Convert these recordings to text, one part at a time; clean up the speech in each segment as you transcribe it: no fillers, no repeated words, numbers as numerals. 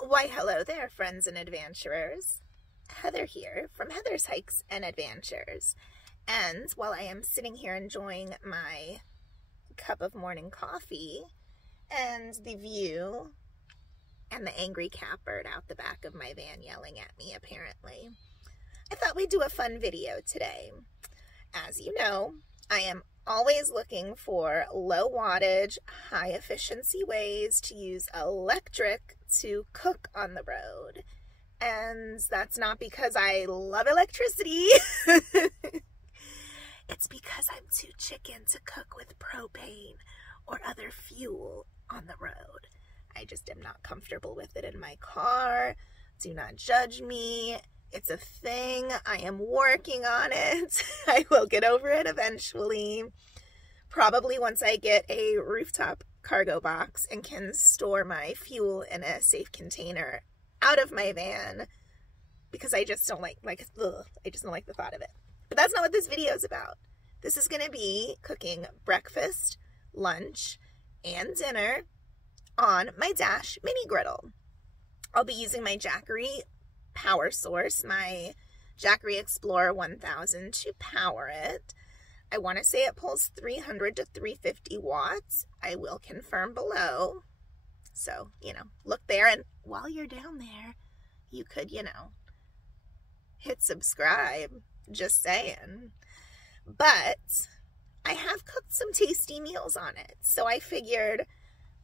Why, hello there, friends and adventurers. Heather here from Heather's Hikes and Adventures. And while I am sitting here enjoying my cup of morning coffee and the view and the angry catbird out the back of my van yelling at me, apparently, I thought we'd do a fun video today. As you know, I am always looking for low wattage, high efficiency ways to use electric to cook on the road. And that's not because I love electricity. It's because I'm too chicken to cook with propane or other fuel on the road. I just am not comfortable with it in my car. Do not judge me. It's a thing. I am working on it. I will get over it eventually. Probably once I get a rooftop cargo box and can store my fuel in a safe container out of my van, because I just don't like I just don't like the thought of it. But that's not what this video is about. This is going to be cooking breakfast, lunch, and dinner on my Dash Mini Griddle. I'll be using my Jackery power source, my Jackery Explorer 1000, to power it. I want to say it pulls 300 to 350 watts. I will confirm below. So, look there, and while you're down there, you could, hit subscribe. Just saying. But I have cooked some tasty meals on it. So I figured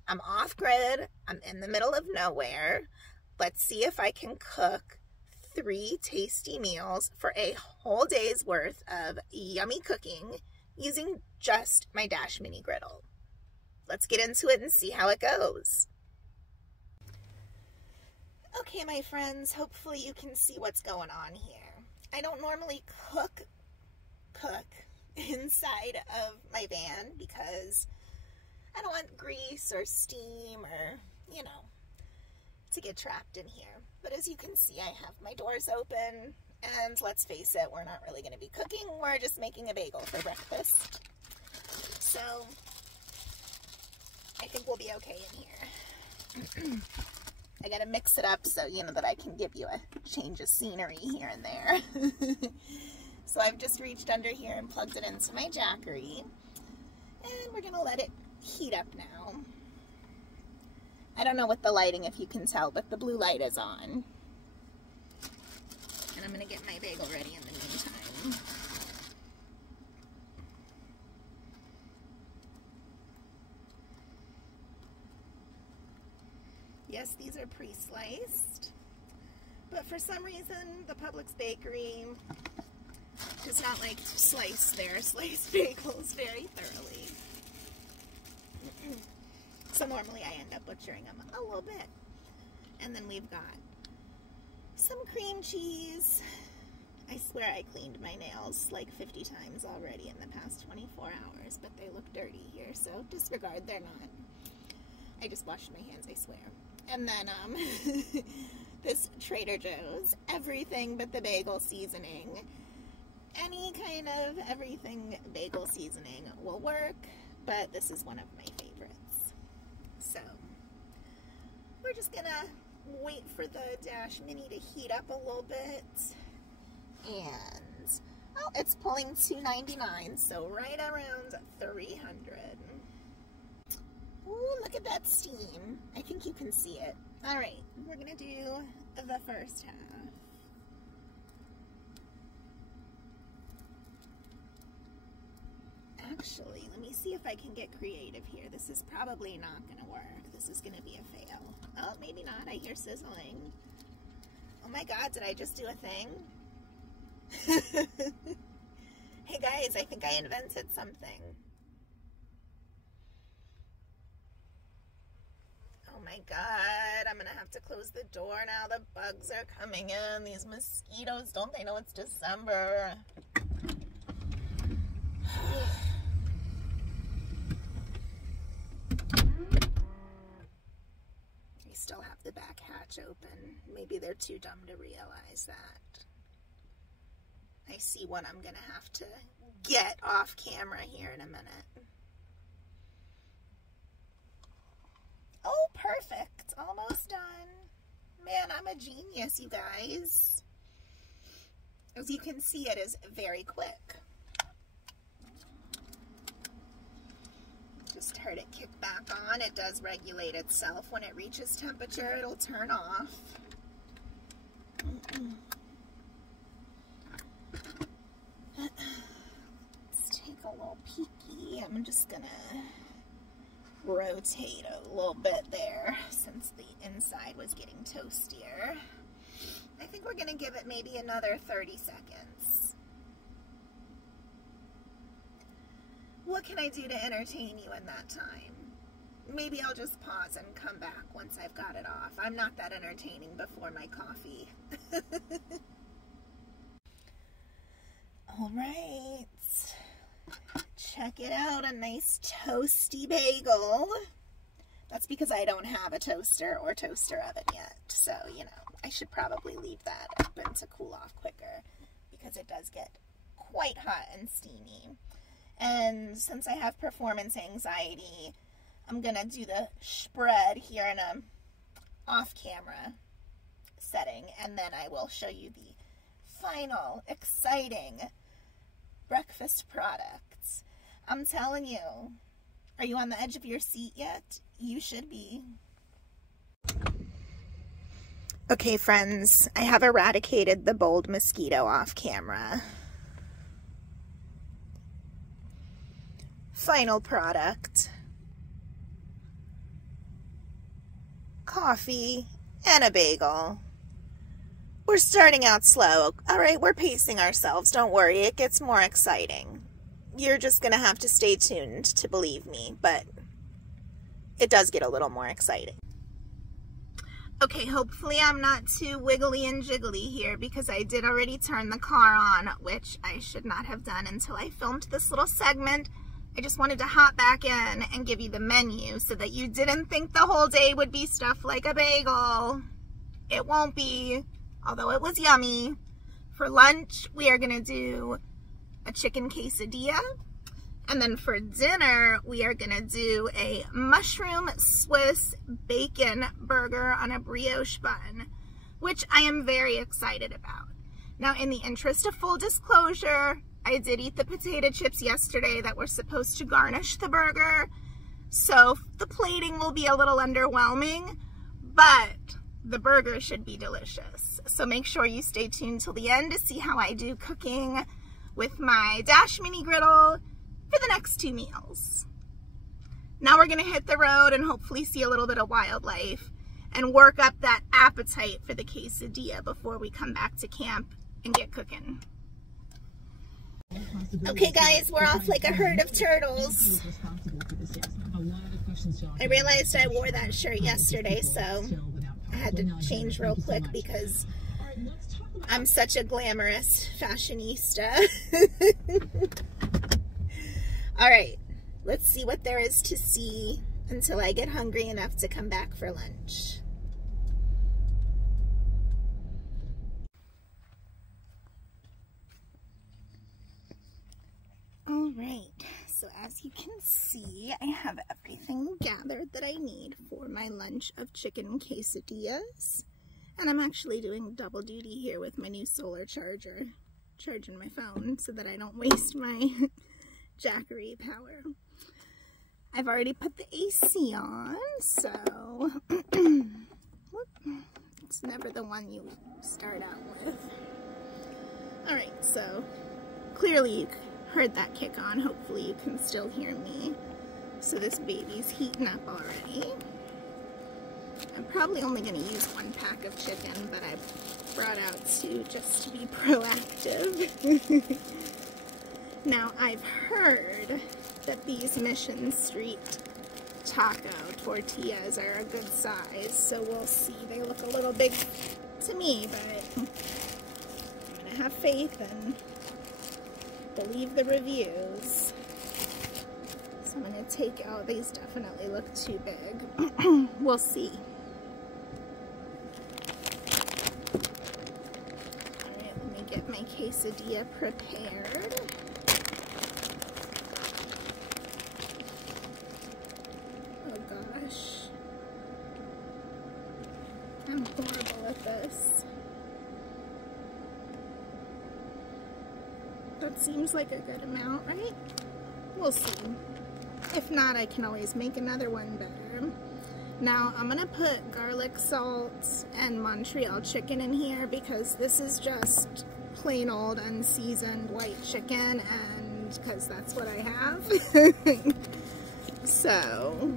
I'm off grid. I'm in the middle of nowhere. Let's see if I can cook 3 tasty meals for a whole day's worth of yummy cooking using just my Dash Mini Griddle. Let's get into it and see how it goes. Okay, my friends, hopefully you can see what's going on here. I don't normally cook inside of my van because I don't want grease or steam or, to get trapped in here. But as you can see, I have my doors open, and let's face it, we're not really going to be cooking. We're just making a bagel for breakfast. So I think we'll be okay in here. I got to mix it up so, that I can give you a change of scenery here and there. So I've just reached under here and plugged it into my Jackery, and we're going to let it heat up now. I don't know with the lighting if you can tell, but the blue light is on. And I'm going to get my bagel ready in the meantime. Yes, these are pre-sliced, but for some reason the Publix bakery does not like to slice their sliced bagels very thoroughly. So normally I end up butchering them a little bit. And then we've got some cream cheese. I swear I cleaned my nails like 50 times already in the past 24 hours, but they look dirty here, so disregard, they're not. I just washed my hands, I swear. And then this Trader Joe's everything but the bagel seasoning. Any kind of everything bagel seasoning will work, but this is one of my favorites. So we're just gonna wait for the Dash Mini to heat up a little bit. And, oh, it's pulling $2.99, so right around 300. Ooh, look at that steam. I think you can see it. All right, we're gonna do the first half. Actually, let me see if I can get creative here. This is probably not gonna work. This is gonna be a fail. Oh, maybe not. I hear sizzling. Oh my God, did I just do a thing? Hey guys, I think I invented something. Oh my God, I'm gonna have to close the door now. The bugs are coming in. These mosquitoes, don't they know it's December? I still have the back hatch open. Maybe they're too dumb to realize that. I see what I'm gonna have to get off camera here in a minute. Oh, perfect. Almost done. Man, I'm a genius, you guys. As you can see, it is very quick. Just heard it kick back on. It does regulate itself. When it reaches temperature, it'll turn off. Let's take a little peeky. I'm just gonna rotate a little bit there since the inside was getting toastier. I think we're gonna give it maybe another 30 seconds. What can I do to entertain you in that time? Maybe I'll just pause and come back once I've got it off. I'm not that entertaining before my coffee. All right, check it out, a nice toasty bagel. That's because I don't have a toaster or toaster oven yet. So, you know, I should probably leave that open to cool off quicker because it does get quite hot and steamy. And since I have performance anxiety, I'm gonna do the spread here in a off-camera setting, and then I will show you the final exciting breakfast products. I'm telling you, are you on the edge of your seat yet? You should be. Okay, friends, I have eradicated the bold mosquito off camera. Final product. Coffee and a bagel. We're starting out slow. All right, we're pacing ourselves. Don't worry, it gets more exciting. You're just going to have to stay tuned to believe me, but it does get a little more exciting. Okay, hopefully I'm not too wiggly and jiggly here because I did already turn the car on, which I should not have done until I filmed this little segment. I just wanted to hop back in and give you the menu so that you didn't think the whole day would be stuff like a bagel. It won't be, although it was yummy. For lunch, we are gonna do a chicken quesadilla. And then for dinner, we are gonna do a mushroom Swiss bacon burger on a brioche bun, which I am very excited about. Now, in the interest of full disclosure, I did eat the potato chips yesterday that were supposed to garnish the burger, so the plating will be a little underwhelming, but the burger should be delicious. So make sure you stay tuned till the end to see how I do cooking with my Dash Mini Griddle for the next 2 meals. Now we're gonna hit the road and hopefully see a little bit of wildlife and work up that appetite for the quesadilla before we come back to camp and get cooking. Okay guys, we're off like a herd of turtles. I realized I wore that shirt yesterday, so I had to change real quick because I'm such a glamorous fashionista. All right, let's see what there is to see until I get hungry enough to come back for lunch. All right, so as you can see, I have everything gathered that I need for my lunch of chicken quesadillas. And I'm actually doing double duty here with my new solar charger, charging my phone so that I don't waste my Jackery power. I've already put the AC on, so it's never the one you start out with. All right, so clearly you heard that kick on. Hopefully you can still hear me. So this baby's heating up already. I'm probably only going to use 1 pack of chicken, but I brought out 2 just to be proactive. Now, I've heard that these Mission Street taco tortillas are a good size, so we'll see. They look a little big to me, but I'm going to have faith and believe the reviews. So I'm going to take, oh, these definitely look too big. We'll see. Alright, let me get my quesadilla prepared. Oh gosh. I'm horrible at this. That seems like a good amount, right? We'll see. If not, I can always make another one better. Now, I'm gonna put garlic salt and Montreal chicken in here because this is just plain old unseasoned white chicken, and because that's what I have. So,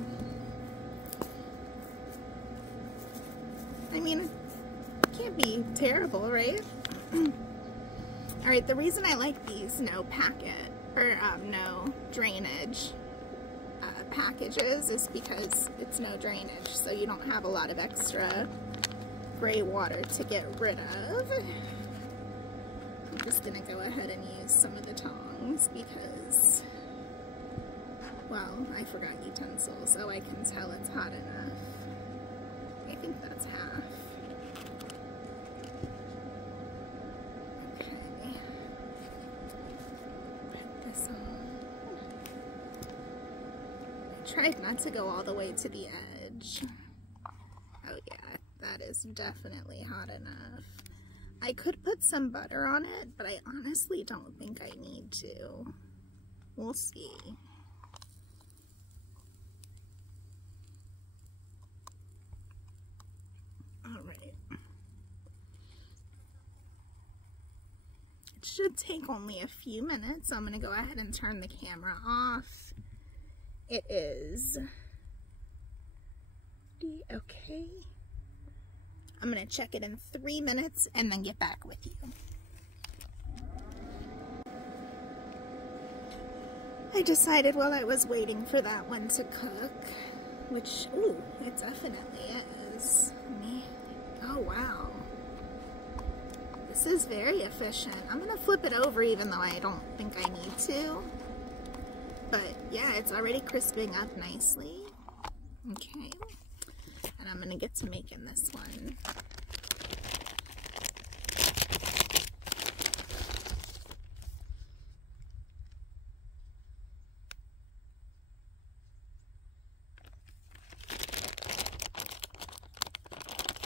I mean, it can't be terrible, right? Alright, the reason I like these no drainage packages is because it's no drainage, so you don't have a lot of extra gray water to get rid of. I'm just gonna go ahead and use some of the tongs because, well, I forgot utensils, so I can tell it's hot enough. I think that's half. Okay. Put this on. I tried not to go all the way to the edge. Oh yeah, that is definitely hot enough. I could put some butter on it, but I honestly don't think I need to. We'll see. Alright. It should take only a few minutes, so I'm going to go ahead and turn the camera off. It is okay. I'm going to check it in 3 minutes and then get back with you. I decided while I was waiting for that one to cook, which, ooh, it definitely is. Oh, wow. This is very efficient. I'm going to flip it over even though I don't think I need to. But yeah, it's already crisping up nicely. Okay. And I'm going to get to making this one.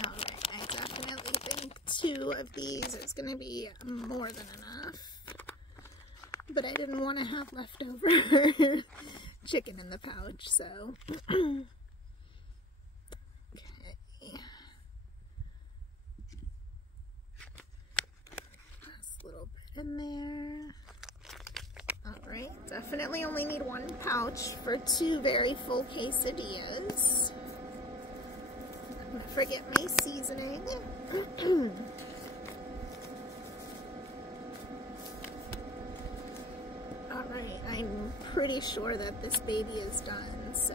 Alright, I definitely think 2 of these is going to be more than enough. But I didn't want to have leftover chicken in the pouch, so. Okay. Last little bit in there. Alright, definitely only need 1 pouch for 2 very full quesadillas. I'm gonna forget my seasoning. Alright, I'm pretty sure that this baby is done, so,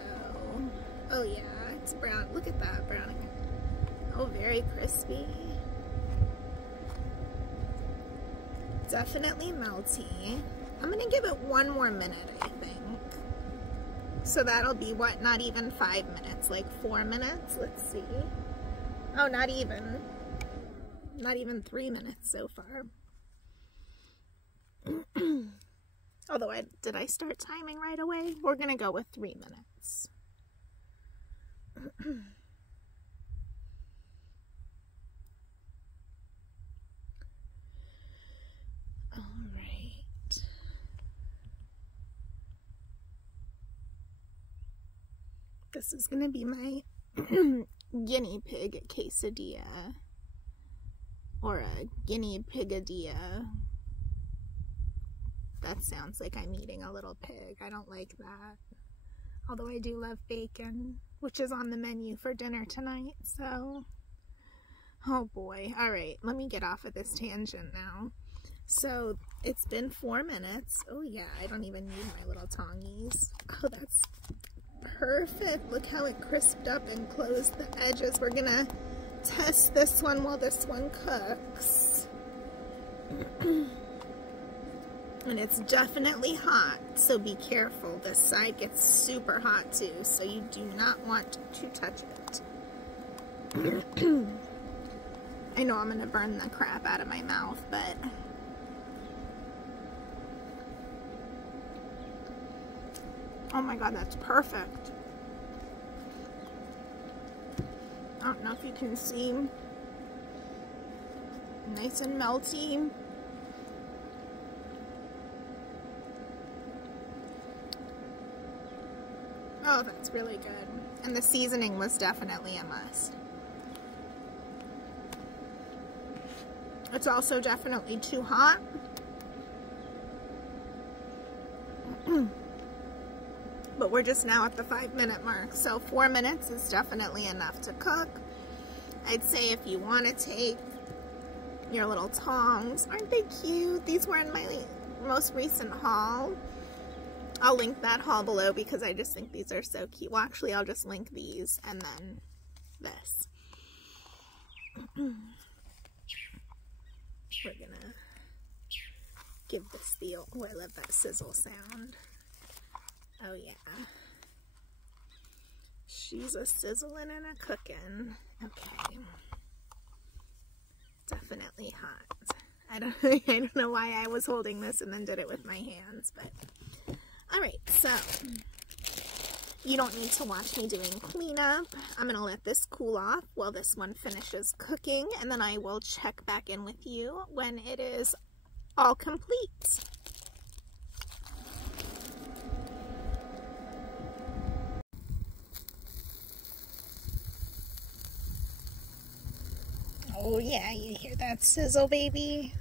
oh yeah, it's brown, look at that browning, oh, very crispy, definitely melty. I'm gonna give it 1 more minute, I think, so that'll be, what, not even 5 minutes, like 4 minutes, let's see, oh, not even 3 minutes so far. Although, did I start timing right away? We're going to go with 3 minutes. All right. This is going to be my guinea pig quesadilla. Or a guinea pigadilla. That sounds like I'm eating a little pig. I don't like that. Although I do love bacon, which is on the menu for dinner tonight, so. Oh boy. Alright, let me get off of this tangent now. So, it's been 4 minutes. Oh yeah, I don't even need my little tongies. Oh, that's perfect. Look how it crisped up and closed the edges. We're gonna test this one while this one cooks. And it's definitely hot, so be careful. This side gets super hot too, so you do not want to touch it. I know I'm gonna burn the crap out of my mouth, but oh my god, that's perfect. don't know if you can see. Nice and melty. Oh, that's really good. And the seasoning was definitely a must. It's also definitely too hot. But we're just now at the 5-minute mark, so 4 minutes is definitely enough to cook. I'd say if you want to take your little tongs, aren't they cute? These were in my most recent haul. I'll link that haul below because I just think these are so cute. Well, actually, I'll just link these and then this. We're gonna give this the old, oh, I love that sizzle sound. Oh yeah. She's a sizzling and a cooking. Okay. Definitely hot. I don't know why I was holding this and then did it with my hands, but all right, so you don't need to watch me doing cleanup. I'm gonna let this cool off while this one finishes cooking, and then I will check back in with you when it is all complete. Oh yeah, you hear that sizzle, baby?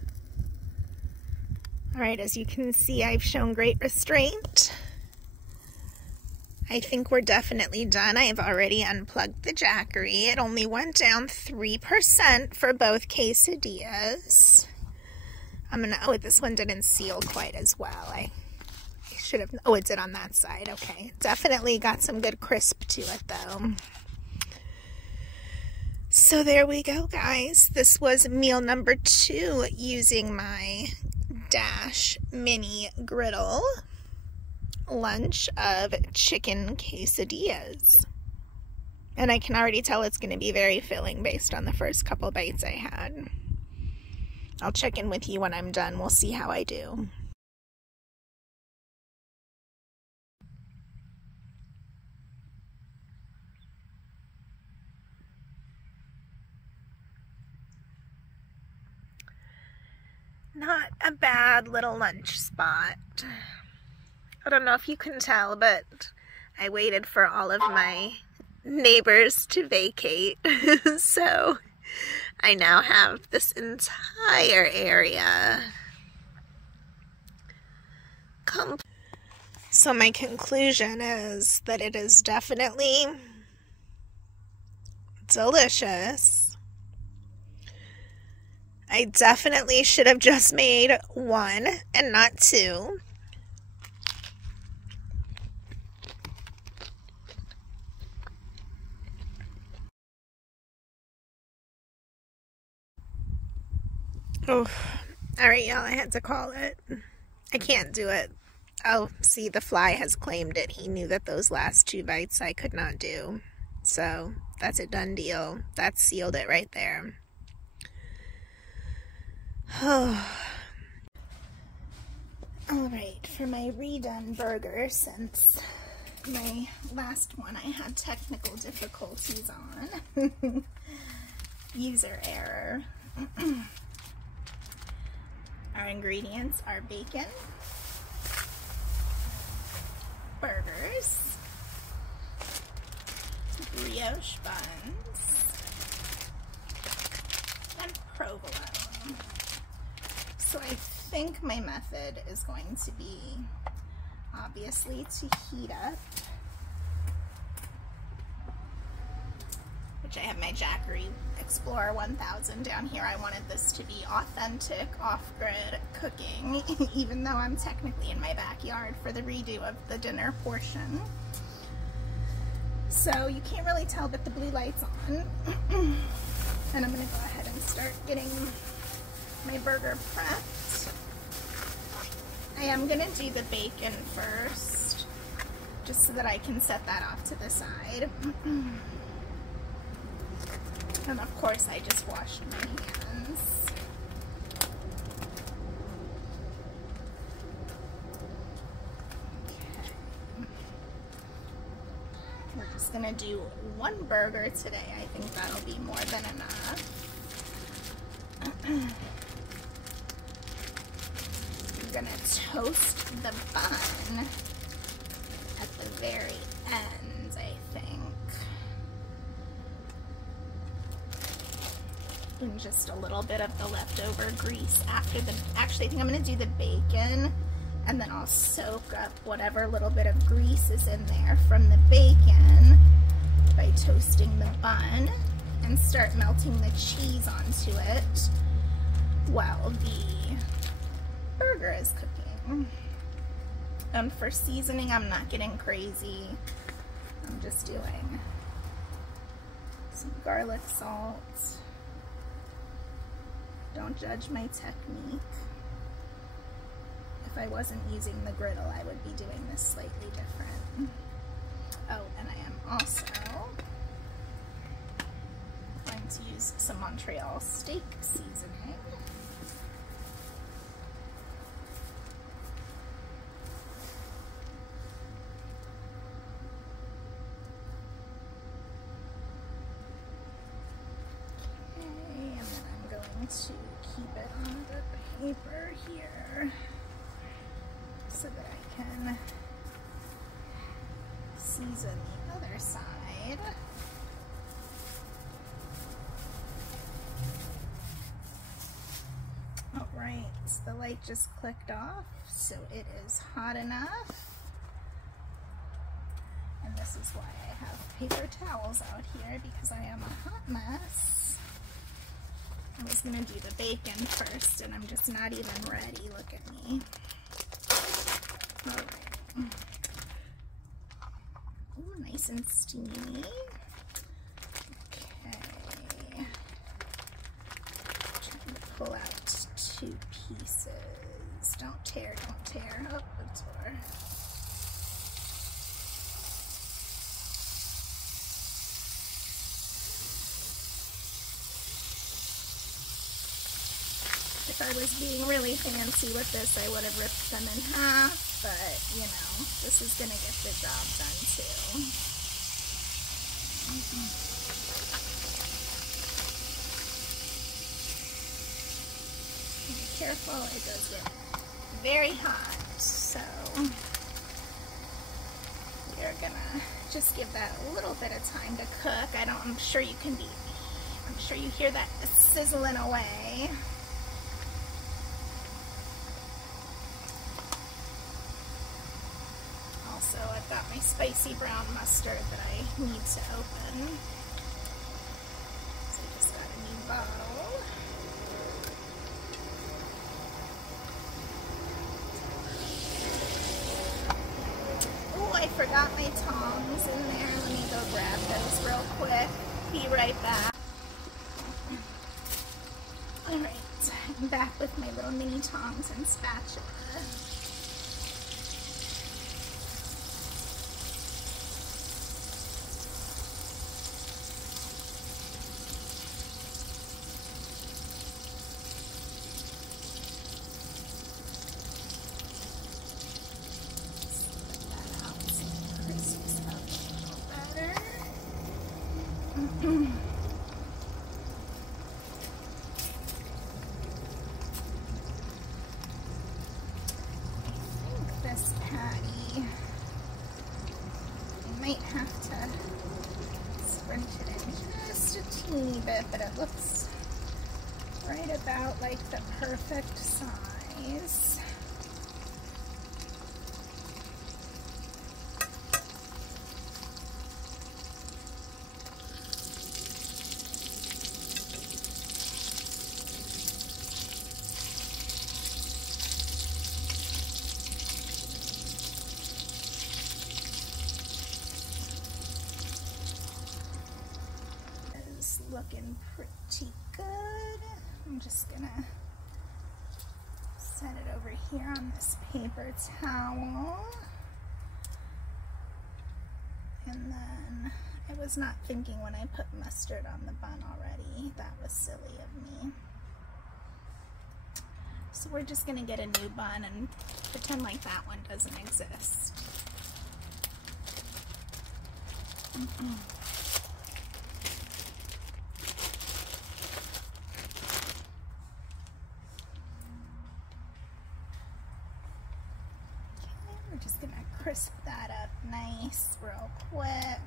All right, as you can see, I've shown great restraint. I think we're definitely done. I have already unplugged the Jackery. It only went down 3% for both quesadillas. Oh, this one didn't seal quite as well. I should have, oh, it did on that side. Okay, definitely got some good crisp to it though. So there we go, guys. This was meal number 2 using my Dash Mini Griddle lunch of chicken quesadillas. And I can already tell it's going to be very filling based on the first couple bites I had. I'll check in with you when I'm done. We'll see how I do. Not a bad little lunch spot. I don't know if you can tell, but I waited for all of my neighbors to vacate. So I now have this entire area. So my conclusion is that it is definitely delicious. I definitely should have just made 1 and not 2. Oh, all right, y'all, I had to call it. I can't do it. Oh, see, the fly has claimed it. He knew that those last 2 bites I could not do. So that's a done deal. That sealed it right there. Oh. All right, for my redone burger, since my last one I had technical difficulties on, user error. Our ingredients are bacon, burgers, brioche buns, and provolone. So I think my method is going to be, obviously, to heat up, which I have my Jackery Explorer 1000 down here. I wanted this to be authentic, off-grid cooking, even though I'm technically in my backyard for the redo of the dinner portion. So you can't really tell, but the blue light's on. And I'm gonna go ahead and start getting my burger prepped. I am gonna do the bacon first, just so that I can set that off to the side. And of course I just washed my hands. Okay. We're just gonna do one burger today. I think that'll be more than enough. I'm gonna toast the bun at the very end, I think. And just a little bit of the leftover grease after the, actually I think I'm gonna do the bacon, and then I'll soak up whatever little bit of grease is in there from the bacon by toasting the bun, and start melting the cheese onto it while the burger is cooking. And for seasoning, I'm not getting crazy. I'm just doing some garlic salt. Don't judge my technique. If I wasn't using the griddle, I would be doing this slightly different. Oh, and I am also going to use some Montreal steak seasoning. To keep it on the paper here so that I can season the other side. Alright, the light just clicked off, so it is hot enough. And this is why I have paper towels out here, because I am a hot mess. I was gonna do the bacon first, and I'm just not even ready. Look at me. All right. Ooh, nice and steamy. Okay. Trying to pull out 2 pieces. Don't tear, don't tear. Oh, it tore. If I was being really fancy with this, I would have ripped them in half, but, you know, this is going to get the job done, too. Be careful, it does get very hot, so we're going to just give that a little bit of time to cook. I'm sure you hear that sizzling away. So I've got my spicy brown mustard that I need to open. So I just got a new bottle. Oh, I forgot my tongs in there. Let me go grab those real quick. Be right back. Alright, I'm back with my little mini tongs and spatula. But it looks right about like the perfect size. Looking pretty good. I'm just gonna set it over here on this paper towel. And then I was not thinking when I put mustard on the bun already. That was silly of me. So we're just gonna get a new bun and pretend like that one doesn't exist. We're just gonna crisp that up nice real quick.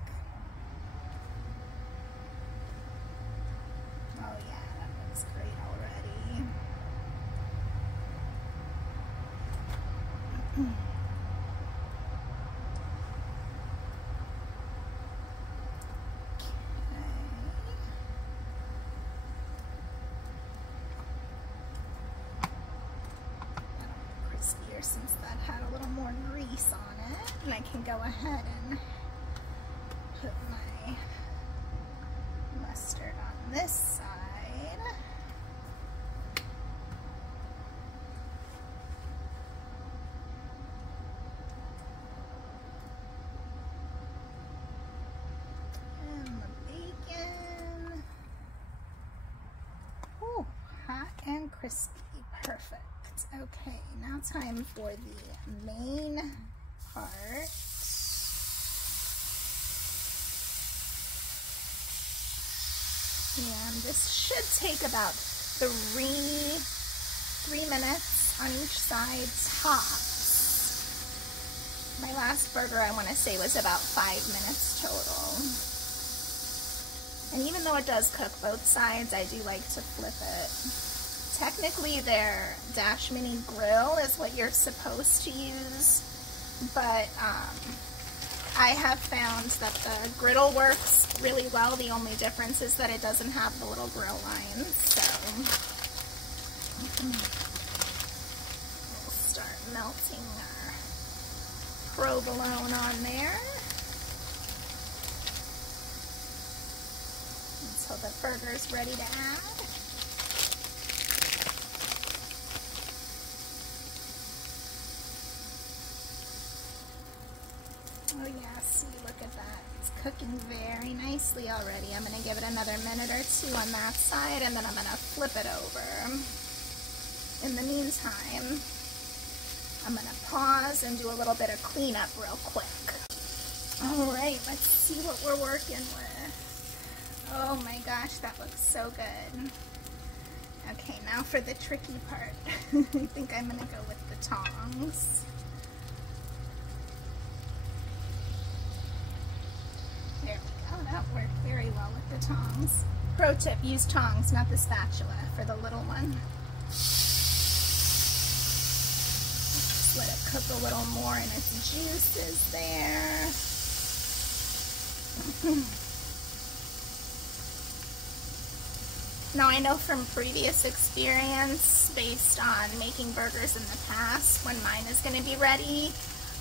Oh yeah, that looks great already. Crispier since that had a little more grease on it, and I can go ahead and put my mustard on this side. And the bacon. Ooh, hot and crispy. Perfect. Okay, now time for the main part. And this should take about three minutes on each side tops. My last burger, I want to say, was about 5 minutes total. And even though it does cook both sides, I do like to flip it. Technically, their Dash Mini Grill is what you're supposed to use, but I have found that the griddle works really well. The only difference is that it doesn't have the little grill lines, so we'll start melting our provolone on there until the burger's ready to add. Oh yeah, see, look at that. It's cooking very nicely already. I'm going to give it another minute or two on that side, and then I'm going to flip it over. In the meantime, I'm going to pause and do a little bit of cleanup real quick. Alright, let's see what we're working with. Oh my gosh, that looks so good. Okay, now for the tricky part. I think I'm going to go with the tongs. There we go, that worked very well with the tongs. Pro tip, use tongs, not the spatula, for the little one. Just let it cook a little more in its juices there. Now I know from previous experience, based on making burgers in the past, when mine is going to be ready,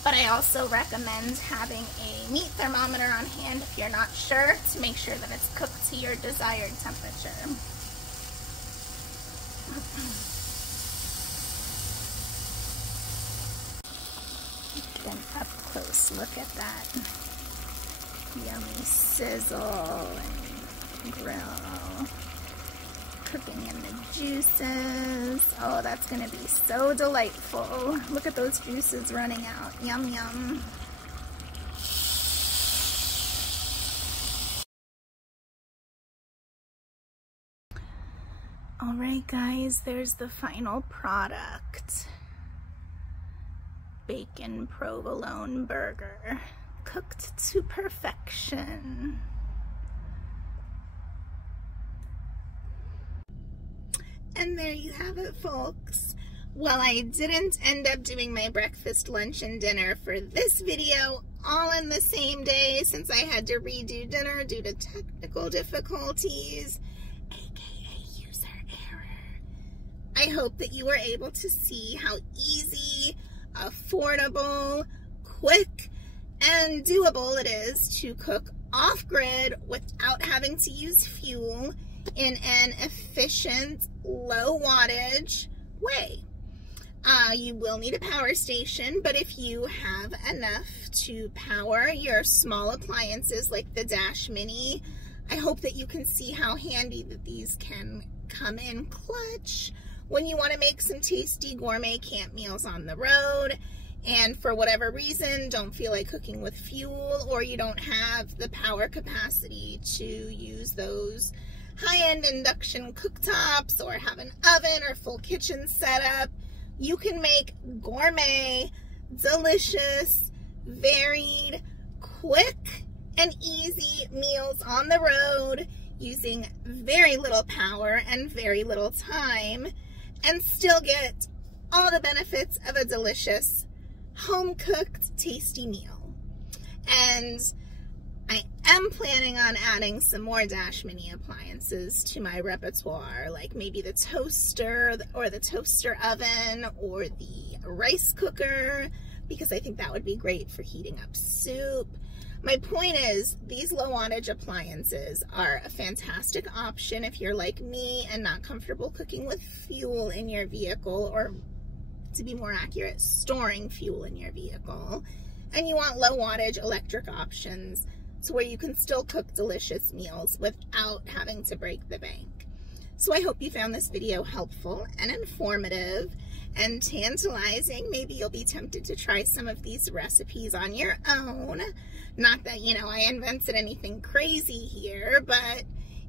but I also recommend having a meat thermometer on hand if you're not sure, to make sure that it's cooked to your desired temperature. Get an up close look at that yummy sizzle and grill. Cooking in the juices. Oh, that's gonna be so delightful. Look at those juices running out. Yum, yum. Alright guys, there's the final product. Bacon provolone burger. Cooked to perfection. And there you have it, folks. Well, I didn't end up doing my breakfast, lunch, and dinner for this video all in the same day, since I had to redo dinner due to technical difficulties, aka user error. I hope that you were able to see how easy, affordable, quick, and doable it is to cook off-grid without having to use fuel in an efficient, low wattage way. You will need a power station, but if you have enough to power your small appliances like the Dash Mini, I hope that you can see how handy that these can come in clutch when you want to make some tasty gourmet camp meals on the road. and for whatever reason don't feel like cooking with fuel, or you don't have the power capacity to use those high-end induction cooktops or have an oven or full kitchen setup, you can make gourmet, delicious, varied, quick, and easy meals on the road using very little power and very little time, and still get all the benefits of a delicious, home-cooked, tasty meal. And I am planning on adding some more Dash Mini appliances to my repertoire, like maybe the toaster or the toaster oven or the rice cooker, because I think that would be great for heating up soup. My point is, these low wattage appliances are a fantastic option if you're like me and not comfortable cooking with fuel in your vehicle, or to be more accurate, storing fuel in your vehicle, and you want low wattage electric options to where you can still cook delicious meals without having to break the bank. So I hope you found this video helpful and informative and tantalizing. Maybe you'll be tempted to try some of these recipes on your own. Not that, you know, I invented anything crazy here, but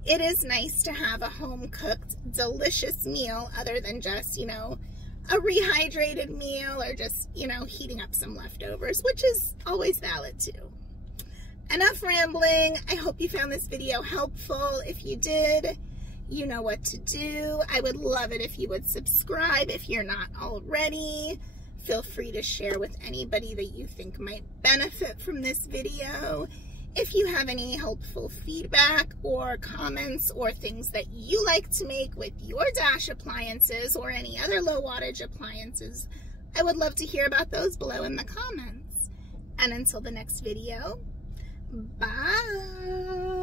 it is nice to have a home-cooked, delicious meal other than just, you know, a rehydrated meal or just, you know, heating up some leftovers, which is always valid too. Enough rambling. I hope you found this video helpful. If you did, you know what to do. I would love it if you would subscribe if you're not already. Feel free to share with anybody that you think might benefit from this video. If you have any helpful feedback or comments or things that you like to make with your Dash appliances or any other low wattage appliances, I would love to hear about those below in the comments. And until the next video, bye.